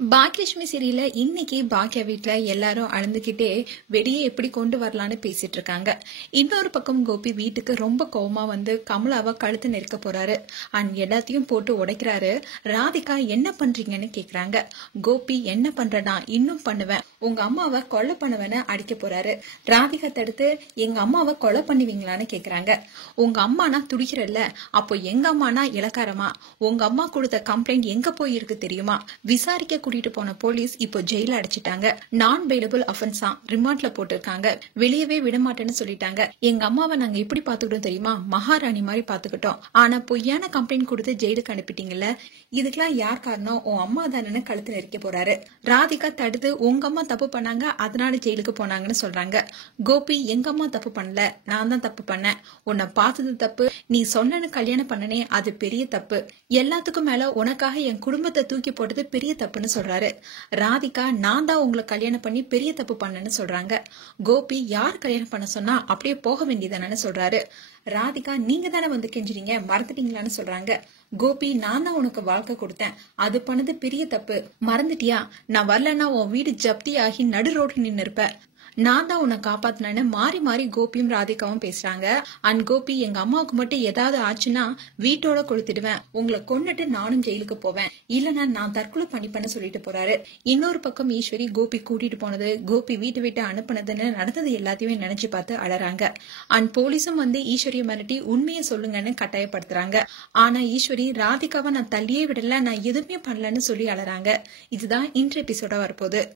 பாக்கியலட்சுமி சீரியல்ல இன்னைக்கு பாக்கியா வீட்ல எல்லாரும் அழுந்துகிட்டே வெளியே எப்படி கொண்டு வரலான்னு பேசிட்டு இருக்காங்க. இன்னொரு பக்கம் கோபி வீட்டுக்கு ரொம்ப கோவமா வந்து கமலாவை கழுத்து நெருக்க போறாரு. அண்ட் எல்லாத்தையும் போட்டு உடைக்கிறாரு. ராதிகா என்ன பண்றீங்கன்னு கேக்குறாங்க. கோபி என்ன பண்றனா இன்னும் பண்ணுவேன், உங்க அம்மாவை கொலை பண்ணுவேன்னு அடிக்க போறாரு. ராதிகா தடுத்து எங்க அம்மாவை கொலை பண்ணுவீங்களான்னு கேக்குறாங்க. உங்க அம்மானா துடிக்கிறல்ல, அப்போ எங்க அம்மானா இலக்காரமா? உங்க அம்மா கொடுத்த கம்ப்ளைண்ட் எங்க போய் இருக்கு தெரியுமா? விசாரிக்க கூட்டிட்டு போன போலீஸ் இப்போ ஜெயில அடைச்சிட்டாங்க. நான் பெயிலபிள் அஃபென்ஸா ரிமாண்ட்ல போட்டிருக்காங்க. வெளியவே விட மாட்டேன்னு சொல்லிட்டாங்க. எங்க அம்மாவை நாங்க எப்படி பாத்துக்கிட்டோம் தெரியுமா? மகாராணி மாதிரி பாத்துக்கிட்டோம். ஆனா பொய்யான கம்ப்ளைண்ட் கொடுத்து ஜெயிலுக்கு அனுப்பிட்டீங்கல்ல, இதுக்கெல்லாம் யார் காரணம்? உன் அம்மா தானே கழுத்து நெரிக்க போறாரு. ராதிகா தடுத்து உங்க அம்மா தப்பு பண்ணாங்க, அதனால ஜெயிலுக்கு போனாங்கன்னு சொல்றாங்க. கோபி எங்க அம்மா தப்பு பண்ணல, நான் தான் தப்பு பண்ணேன். உன்னை பார்த்தது தப்பு, நீ சொன்னனு கல்யாணம் பண்ணனே அது பெரிய தப்பு. எல்லாத்துக்கும் மேல உனக்காக என் குடும்பத்தை தூக்கி போட்டது பெரிய தப்புன்னு சொல்றாரு. ராதிகா நான் தான் உங்களை கல்யாணம் பண்ணி பெரிய தப்பு பண்ணேன்னு சொல்றாங்க. கோபி யார் கல்யாணம் பண்ண சொன்னா அப்படியே போக வேண்டியதானு சொல்றாரு. ராதிகா நீங்க தானே வந்து கெஞ்சுறீங்க, மறந்துட்டீங்களான்னு சொல்றாங்க. கோபி நான் தான் உனக்கு வாழ்க்கை கொடுத்தேன், அது பண்ணது பெரிய தப்பு, மறந்துட்டியா? நான் வரலன்னா உன் வீடு ஜப்தி ஆகி நடு ரோடு நின்று இருப்ப. நான் தான் உன்னை காப்பாத்தினேன்னு மாறி மாறி கோபியும் ராதிகாவும் பேசுறாங்க. அண்ட் கோபி எங்க அம்மாவுக்கு மட்டும் ஏதாவது ஆச்சுன்னா வீட்டோட கொளுத்திடுவேன், உங்களை கொன்னுட்டு நானும் ஜெயிலுக்கு போவேன், இல்லன்னா நான் தற்கொலை பண்ணிப்பேன்னு சொல்லிட்டு போறாரு. இன்னொரு பக்கம் ஈஸ்வரி கோபி கூட்டிட்டு போனது, கோபி வீட்டை விட்டு அனுப்புனதுன்னு நடந்தது எல்லாத்தையுமே நினைச்சு பார்த்து அழறாங்க. அண்ட் போலீஸும் வந்து ஈஸ்வரியை மிரட்டி உண்மையை சொல்லுங்கன்னு கட்டாயப்படுத்துறாங்க. ஆனா ஈஸ்வரி ராதிகாவை நான் தள்ளியே விடல, நான் எதுவுமே பண்ணலன்னு சொல்லி அழறாங்க. இதுதான் இன்றைய எபிசோட வரப்போகுது.